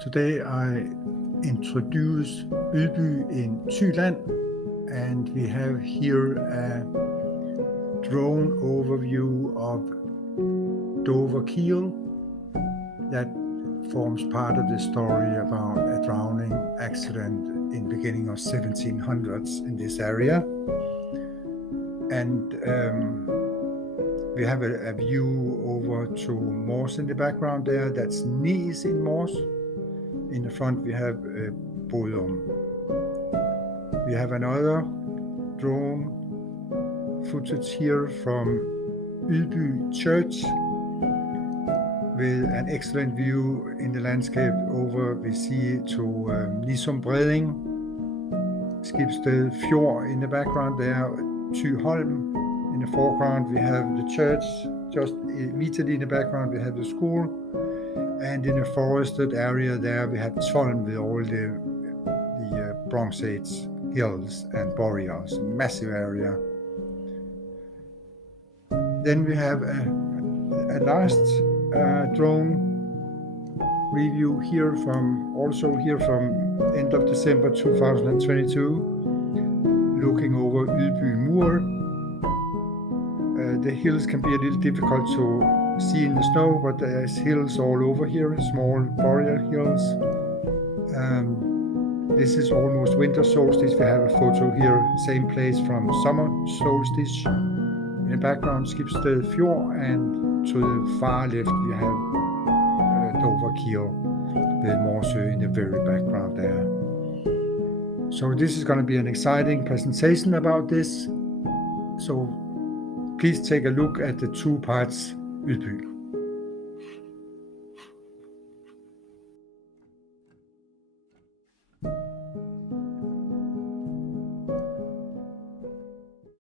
Today I introduce Ydby in Thailand, and we have here a drone overview of Dover Keel that forms part of the story about a drowning accident in the beginning of 1700s in this area. And we have a view over to Mors in the background there. That's Nice in Mors. In the front we have Bodum. We have another drone footage here from Ydby Church with an excellent view in the landscape over. We see to Nisum Breding, Skibsted Fjord in the background there, Thyholm in the foreground. We have the church just immediately in the background. We have the school, and in the forested area there we have Tholm with all the Bronze Age hills and boreals, massive area. Then we have a last drone review here from end of December 2022, looking over Ydby Moor. The hills can be a little difficult to see in the snow, but there's hills all over here, small boreal hills. This is almost winter solstice. We have a photo here, same place from summer solstice. In the background, Skibsted Fjord, and to the far left we have Dover Keel with Morsø in the very background there. So this is going to be an exciting presentation about this. So please take a look at the two parts Ydby.